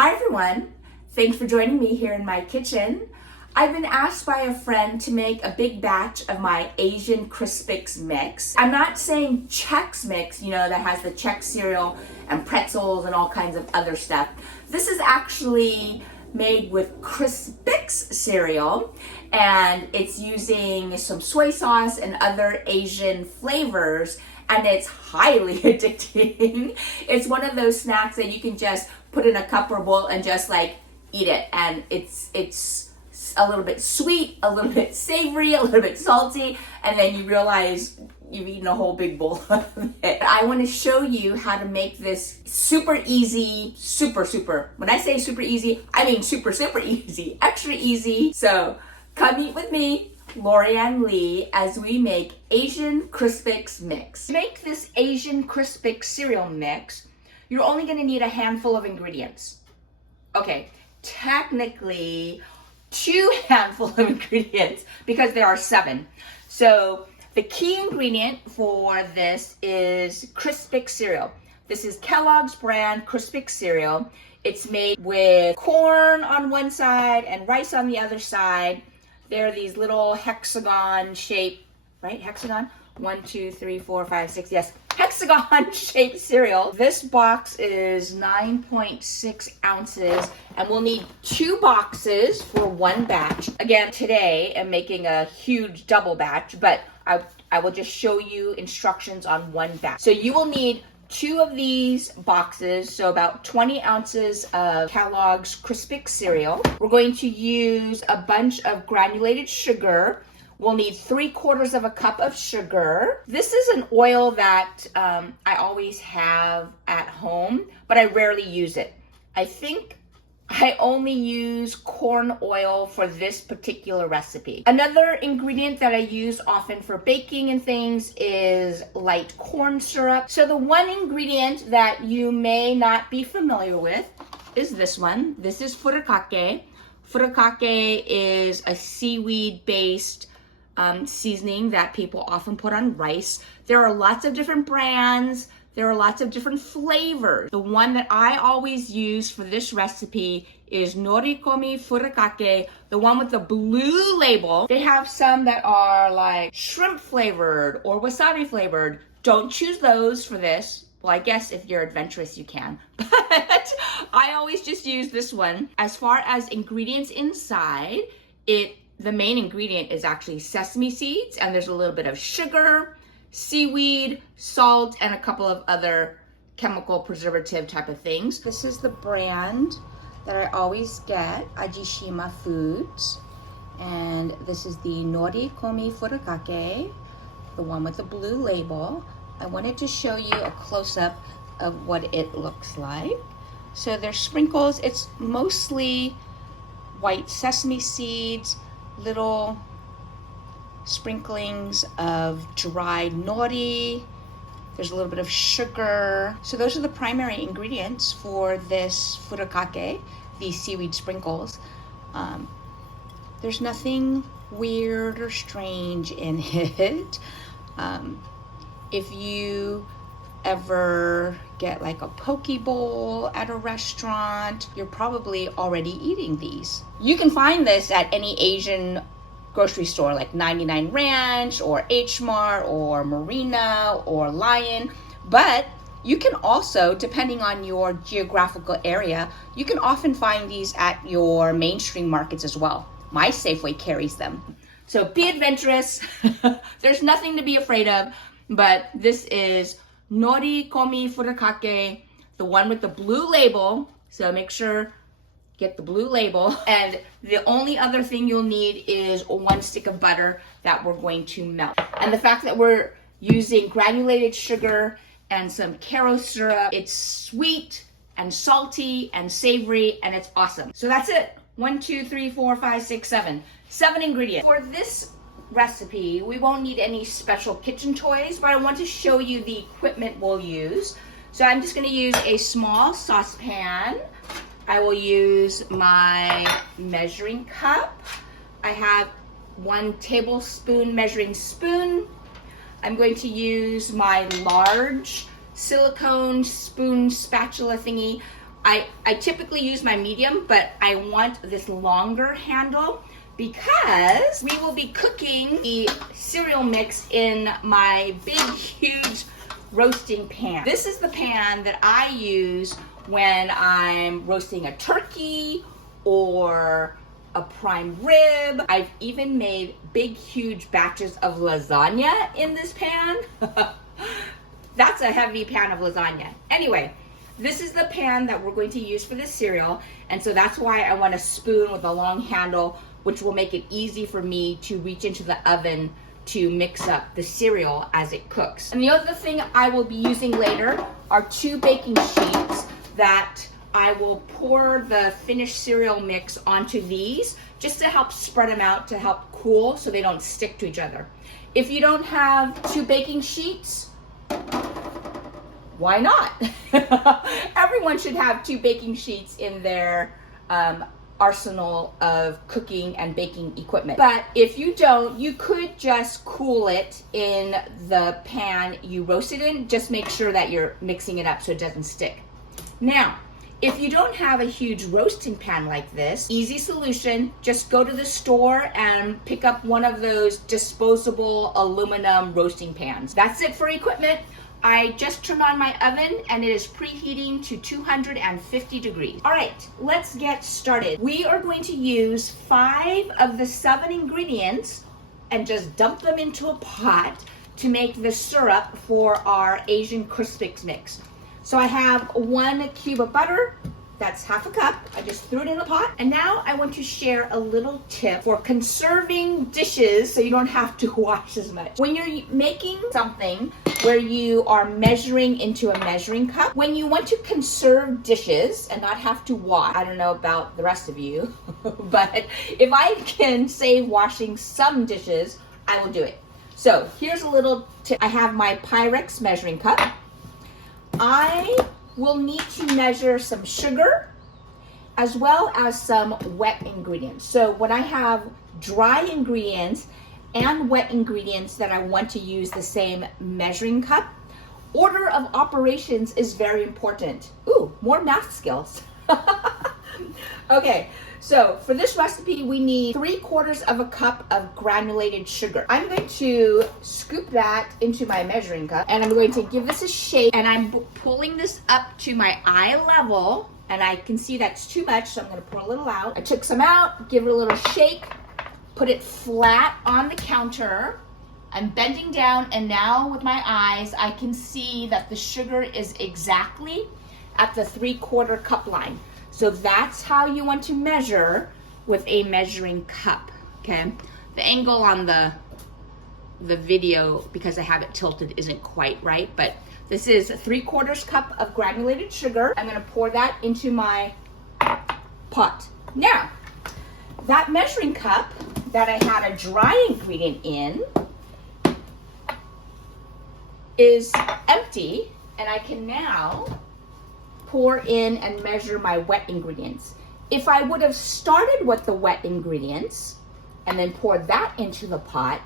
Hi everyone, thanks for joining me here in my kitchen. I've been asked by a friend to make a big batch of my Asian Crispix mix. I'm not saying Chex mix, that has the Chex cereal and pretzels and all kinds of other stuff. This is actually made with Crispix cereal, and it's using some soy sauce and other Asian flavors, and it's highly addicting. It's one of those snacks that you can just put in a cup or bowl and just like eat it, and it's a little bit sweet, a little bit savory, a little bit salty, and then you realize you've eaten a whole big bowl of it. I want to show you how to make this super easy, when I say super easy, I mean super easy, extra easy. So come eat with me, Lorianne Lee, as we make Asian Crispix mix. To make this Asian Crispix cereal mix, you're only going to need a handful of ingredients. Okay, technically 2 handfuls of ingredients because there are 7. So the key ingredient for this is Crispix cereal. This is Kellogg's brand Crispix cereal. It's made with corn on one side and rice on the other side. They're these little hexagon shape, right? Hexagon? 1, 2, 3, 4, 5, 6, yes. Hexagon shaped cereal. This box is 9.6 ounces, and we'll need 2 boxes for 1 batch. Again, today I'm making a huge double batch, but I will just show you instructions on 1 batch. So you will need 2 of these boxes, so about 20 ounces of Kellogg's Crispix cereal. We're going to use a bunch of granulated sugar. We'll need 3/4 of a cup of sugar. This is an oil that I always have at home, but I rarely use it. I think I only use corn oil for this particular recipe. Another ingredient that I use often for baking and things is light corn syrup. So the one ingredient that you may not be familiar with is this one. This is Furikake. Furikake is a seaweed-based seasoning that people often put on rice. There are lots of different brands. There are lots of different flavors. The one that I always use for this recipe is Norikomi Furikake, the one with the blue label. They have some that are like shrimp flavored or wasabi flavored. Don't choose those for this. Well, I guess if you're adventurous, you can. But I always just use this one. As far as ingredients inside, the main ingredient is actually sesame seeds, and there's a little bit of sugar, seaweed, salt, and a couple of other chemical preservative type of things. This is the brand that I always get, Ajishima Foods. And this is the Norikomi Furikake, the one with the blue label. I wanted to show you a close-up of what it looks like. So there's sprinkles. It's mostly white sesame seeds, little sprinklings of dried nori. There's a little bit of sugar. So those are the primary ingredients for this furikake, these seaweed sprinkles. There's nothing weird or strange in it. If you ever get like a poke bowl at a restaurant, you're probably already eating these. You can find this at any Asian grocery store like 99 Ranch or H Mart or Marina or Lion, but you can also, depending on your geographical area, you can often find these at your mainstream markets as well. My Safeway carries them. So be adventurous. There's nothing to be afraid of, but this is Norikomi Furikake, the one with the blue label. So make sure get the blue label. And the only other thing you'll need is 1 stick of butter that we're going to melt. And the fact that we're using granulated sugar and some Karo syrup, it's sweet and salty and savory, and it's awesome. So that's it. 1, 2, 3, 4, 5, 6, 7. 7 ingredients. For this recipe, we won't need any special kitchen toys, but I want to show you the equipment we'll use. So I'm just going to use a small saucepan. I will use my measuring cup. I have 1 tablespoon measuring spoon. I'm going to use my large silicone spoon spatula thingy. I typically use my medium, but I want this longer handle because we will be cooking the cereal mix in my big, huge roasting pan. This is the pan that I use when I'm roasting a turkey or a prime rib. I've even made big, huge batches of lasagna in this pan. That's a heavy pan of lasagna. Anyway, this is the pan that we're going to use for this cereal, and so that's why I want a spoon with a long handle, which will make it easy for me to reach into the oven to mix up the cereal as it cooks. And the other thing I will be using later are 2 baking sheets that I will pour the finished cereal mix onto these just to help spread them out to help cool so they don't stick to each other. If you don't have 2 baking sheets, why not? Everyone should have 2 baking sheets in their arsenal of cooking and baking equipment. But if you don't, you could just cool it in the pan you roast it in. Just make sure that you're mixing it up so it doesn't stick. Now, if you don't have a huge roasting pan like this, easy solution, just go to the store and pick up one of those disposable aluminum roasting pans. That's it for equipment. I just turned on my oven and it is preheating to 250 degrees. All right, let's get started. We are going to use 5 of the 7 ingredients and just dump them into a pot to make the syrup for our Asian Crispix mix. So I have 1 cube of butter, that's half a cup. I just threw it in the pot. And now I want to share a little tip for conserving dishes so you don't have to wash as much. When you're making something where you are measuring into a measuring cup, when you want to conserve dishes and not have to wash, I don't know about the rest of you, but if I can save washing some dishes, I will do it. So here's a little tip. I have my Pyrex measuring cup. I will need to measure some sugar as well as some wet ingredients. So when I have dry ingredients and wet ingredients that I want to use the same measuring cup, order of operations is very important. Ooh, more math skills. Okay, so for this recipe, we need 3/4 of a cup of granulated sugar. I'm going to scoop that into my measuring cup and I'm going to give this a shake, and I'm pulling this up to my eye level, and I can see that's too much, so I'm going to pour a little out. I took some out, give it a little shake, put it flat on the counter. I'm bending down, and now with my eyes, I can see that the sugar is exactly at the 3/4 cup line. So that's how you want to measure with a measuring cup, okay? The angle on the video, because I have it tilted, isn't quite right, but this is 3/4 cup of granulated sugar. I'm gonna pour that into my pot. Now, that measuring cup that I had a dry ingredient in is empty, and I can now pour in and measure my wet ingredients. If I would have started with the wet ingredients and then poured that into the pot,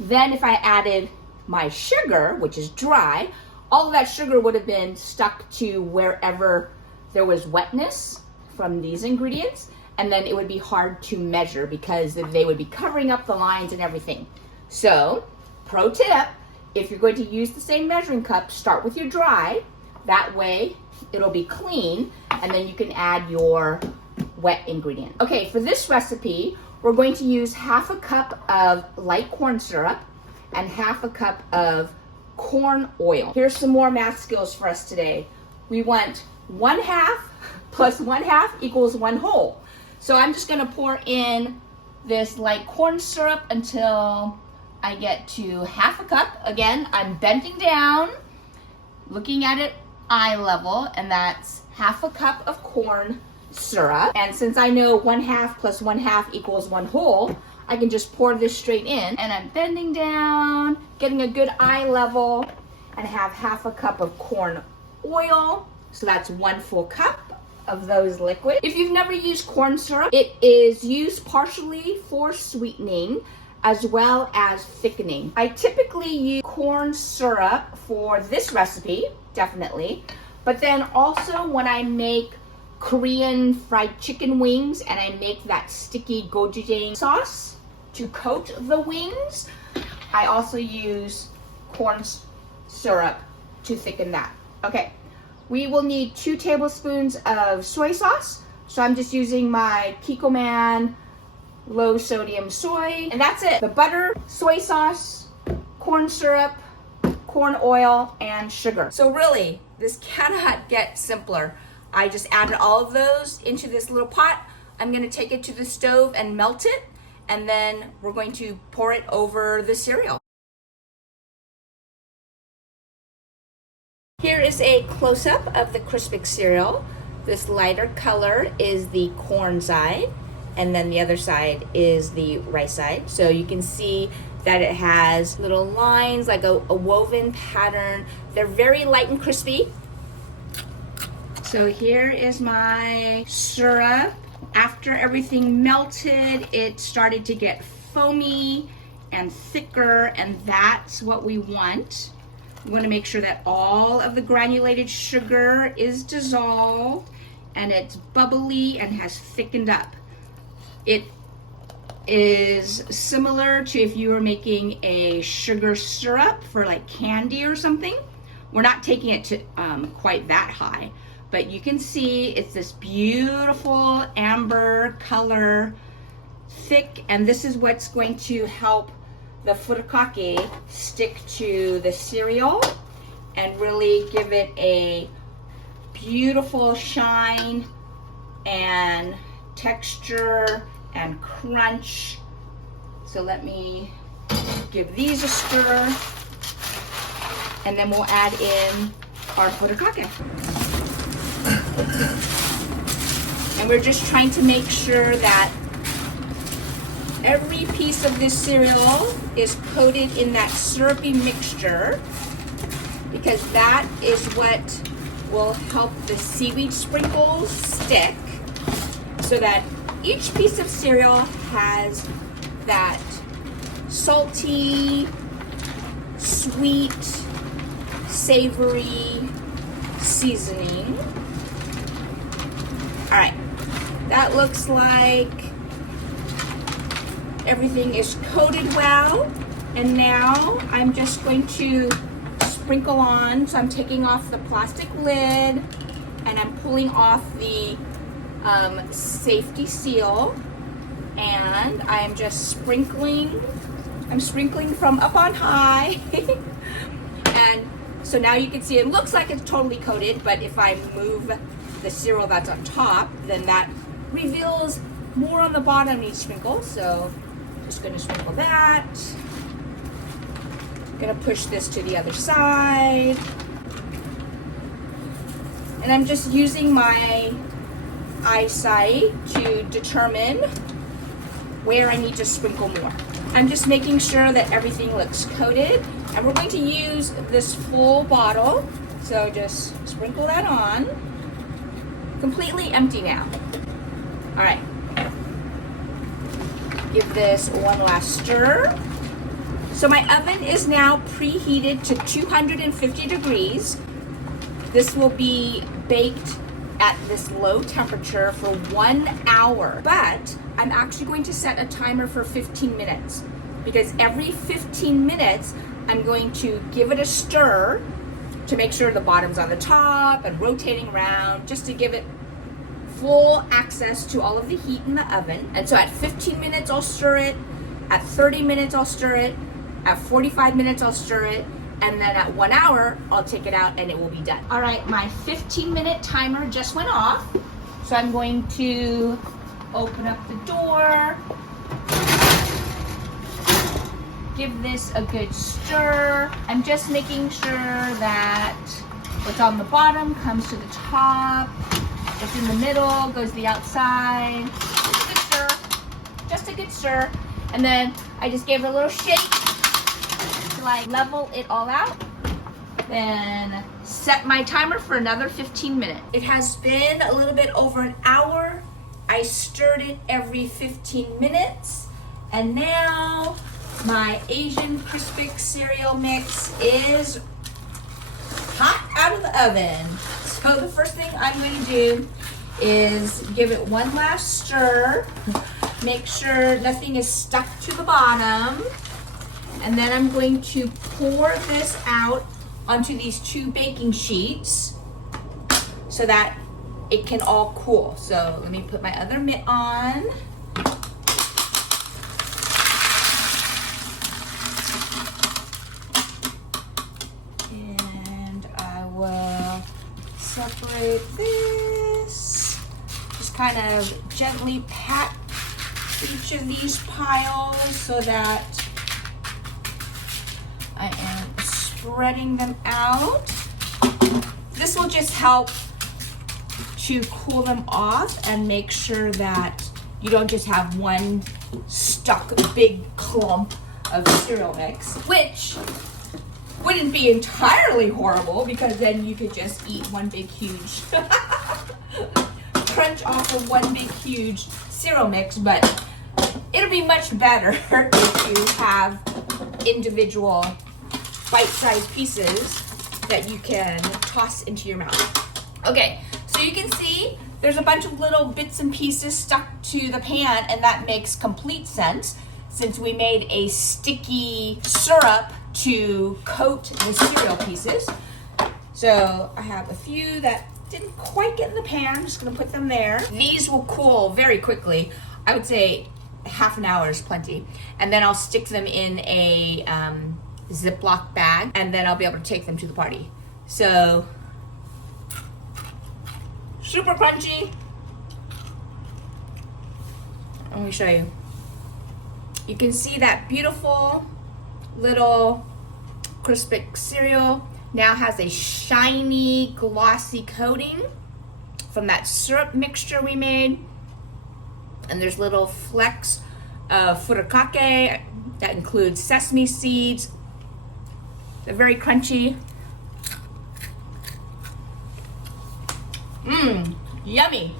then if I added my sugar, which is dry, all of that sugar would have been stuck to wherever there was wetness from these ingredients, and then it would be hard to measure because they would be covering up the lines and everything. So, pro tip, if you're going to use the same measuring cup, start with your dry. That way, it'll be clean, and then you can add your wet ingredient. Okay, for this recipe, we're going to use half a cup of light corn syrup and half a cup of corn oil. Here's some more math skills for us today. We want 1/2 plus 1/2 equals 1 whole. So I'm just gonna pour in this light corn syrup until I get to half a cup. Again, I'm bending down, looking at it eye level, and that's half a cup of corn syrup. And since I know 1/2 plus 1/2 equals 1 whole, I can just pour this straight in, and I'm bending down, getting a good eye level, and have half a cup of corn oil. So that's 1 full cup of those liquids. If you've never used corn syrup, it is used partially for sweetening as well as thickening. I typically use corn syrup for this recipe, definitely, but then also when I make Korean fried chicken wings, and I make that sticky gochujang sauce to coat the wings. I also use corn syrup to thicken that. Okay, we will need 2 tablespoons of soy sauce. So I'm just using my Kikkoman low sodium soy, and that's it. The butter, soy sauce, corn syrup, corn oil, and sugar. So really, this cannot get simpler. I just added all of those into this little pot. I'm gonna take it to the stove and melt it, and then we're going to pour it over the cereal. Here is a close-up of the Crispix cereal. This lighter color is the corn side, and then the other side is the rice side. So you can see that it has little lines, like a woven pattern. They're very light and crispy. So here is my syrup. After everything melted, it started to get foamy and thicker, and that's what we want. We want to make sure that all of the granulated sugar is dissolved and it's bubbly and has thickened up. It is similar to if you were making a sugar syrup for like candy or something. We're not taking it to quite that high, but you can see it's this beautiful amber color, thick, and this is what's going to help the furikake stick to the cereal and really give it a beautiful shine and texture and crunch. So let me give these a stir, and then we'll add in our furikake. And we're just trying to make sure that every piece of this cereal is coated in that syrupy mixture, because that is what will help the seaweed sprinkles stick, so that each piece of cereal has that salty, sweet, savory seasoning. All right, that looks like everything is coated well, and now I'm just going to sprinkle on. So I'm taking off the plastic lid and I'm pulling off the safety seal, and I'm just sprinkling. I'm sprinkling from up on high. And so now you can see it looks like it's totally coated, but if I move the cereal that's on top, then that reveals more on the bottom each sprinkle. So just gonna sprinkle that. Gonna push this to the other side. And I'm just using my eyesight to determine where I need to sprinkle more. I'm just making sure that everything looks coated, and we're going to use this full bottle. So just sprinkle that on. Completely empty now. All right. Give this one last stir. So my oven is now preheated to 250 degrees. This will be baked at this low temperature for 1 hour, but I'm actually going to set a timer for 15 minutes, because every 15 minutes I'm going to give it a stir to make sure the bottom's on the top and rotating around, just to give it full access to all of the heat in the oven. And so at 15 minutes I'll stir it, at 30 minutes I'll stir it, at 45 minutes I'll stir it, and then at 1 hour I'll take it out and it will be done. All right, my 15-minute timer just went off, so I'm going to open up the door, give this a good stir. I'm just making sure that what's on the bottom comes to the top, what's in the middle goes to the outside. Just a good stir, just a good stir. And then I just gave it a little shake to like level it all out. Then set my timer for another 15 minutes. It has been a little bit over an hour. I stirred it every 15 minutes. And now my Asian Crispix cereal mix is hot out of the oven. So the first thing I'm going to do is give it one last stir. Make sure nothing is stuck to the bottom. And then I'm going to pour this out onto these 2 baking sheets so that it can all cool. So let me put my other mitt on. And I will separate this. Just kind of gently pat each of these piles so that I am spreading them out. This will just help to cool them off and make sure that you don't just have one stuck big clump of cereal mix, which wouldn't be entirely horrible because then you could just eat one big huge crunch off of one big huge cereal mix, but it'll be much better if you have individual bite-sized pieces that you can toss into your mouth. Okay, so you can see there's a bunch of little bits and pieces stuck to the pan, and that makes complete sense since we made a sticky syrup to coat the cereal pieces. So I have a few that didn't quite get in the pan. I'm just gonna put them there. These will cool very quickly. I would say half an hour is plenty. And then I'll stick them in a Ziploc bag, and then I'll be able to take them to the party. So, super crunchy. Let me show you. You can see that beautiful little Crispix cereal now has a shiny, glossy coating from that syrup mixture we made. And there's little flecks of Furikake that includes sesame seeds. They're very crunchy. Mmm, yummy.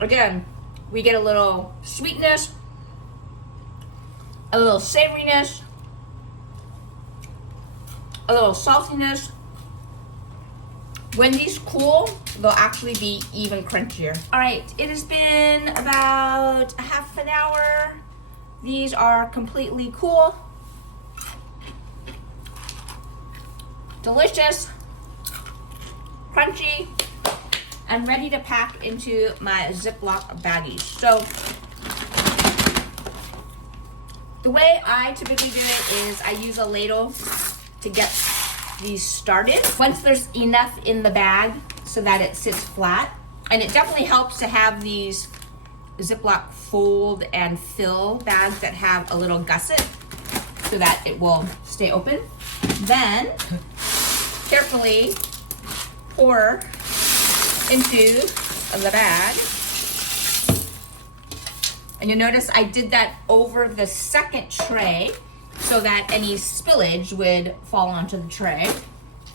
Again, we get a little sweetness, a little savoriness, a little saltiness. When these cool, they'll actually be even crunchier. All right, it has been about a half an hour. These are completely cool. Delicious, crunchy, and ready to pack into my Ziploc baggies. So the way I typically do it is I use a ladle to get these started. Once there's enough in the bag so that it sits flat, and it definitely helps to have these Ziploc fold and fill bags that have a little gusset so that it will stay open. Then carefully pour into the bag. And you'll notice I did that over the second tray so that any spillage would fall onto the tray.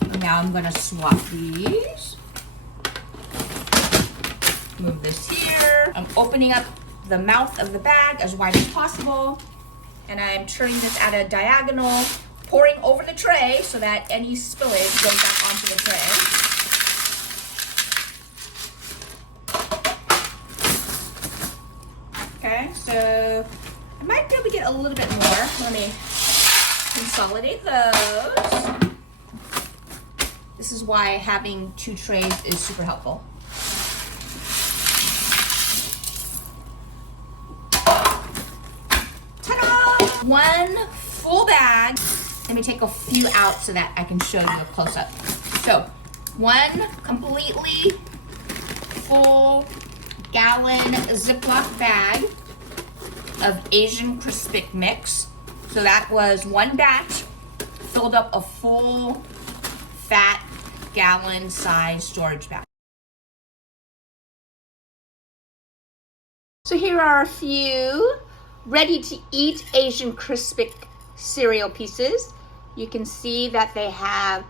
And now I'm gonna swap these. Move this here. I'm opening up the mouth of the bag as wide as possible. And I'm turning this at a diagonal, pouring over the tray so that any spillage goes back onto the tray. Okay, so I might be able to get a little bit more. Let me consolidate those. This is why having 2 trays is super helpful. Ta-da! 1 full bag. Let me take a few out so that I can show you a close-up. So 1 completely full gallon Ziploc bag of Asian Crispix mix. So that was 1 batch, filled up a full fat gallon size storage bag. So here are a few ready to eat Asian Crispix cereal pieces. You can see that they have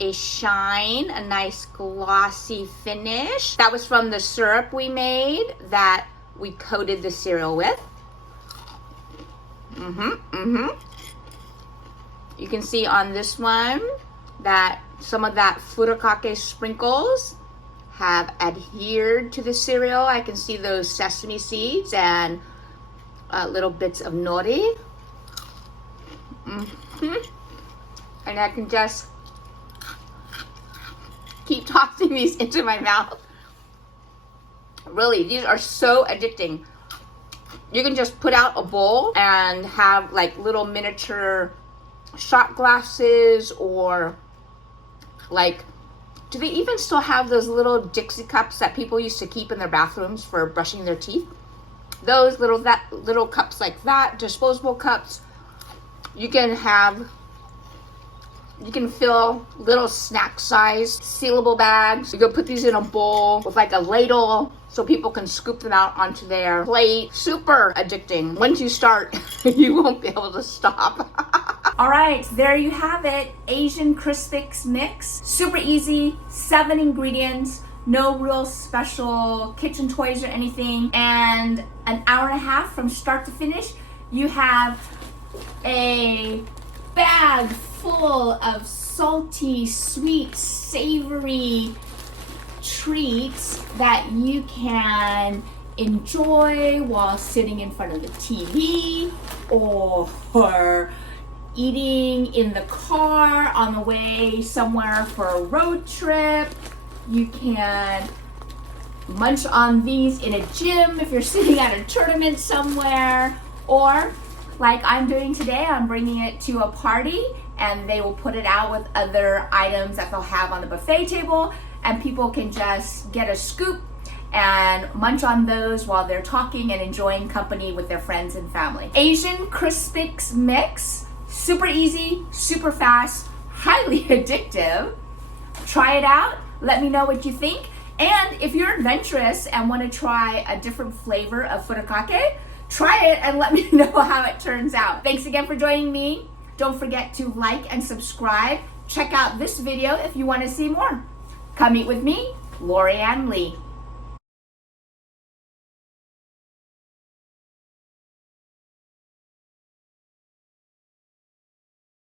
a shine, a nice glossy finish. That was from the syrup we made that we coated the cereal with. You can see on this one that some of that Furikake sprinkles have adhered to the cereal. I can see those sesame seeds and little bits of nori. And I can just keep tossing these into my mouth. Really, these are so addicting. You can just put out a bowl and have like little miniature shot glasses, or like, do they even still have those little Dixie cups that people used to keep in their bathrooms for brushing their teeth? Those little cups like that, disposable cups. You can fill little snack size sealable bags. You can put these in a bowl with like a ladle so people can scoop them out onto their plate. Super addicting. Once you start, you won't be able to stop. All right, there you have it. Asian Crispix mix. Super easy, 7 ingredients, no real special kitchen toys or anything, and an hour and a half from start to finish. You have a bag full of salty, sweet, savory treats that you can enjoy while sitting in front of the TV or eating in the car on the way somewhere for a road trip. You can munch on these in a gym if you're sitting at a tournament somewhere, or like I'm doing today, I'm bringing it to a party and they will put it out with other items that they'll have on the buffet table, and people can just get a scoop and munch on those while they're talking and enjoying company with their friends and family. Asian Crispix mix, super easy, super fast, highly addictive. Try it out, let me know what you think. And if you're adventurous and want to try a different flavor of furikake, try it and let me know how it turns out. Thanks again for joining me. Don't forget to like and subscribe. Check out this video if you want to see more. Come eat with me, Lorianne Lee.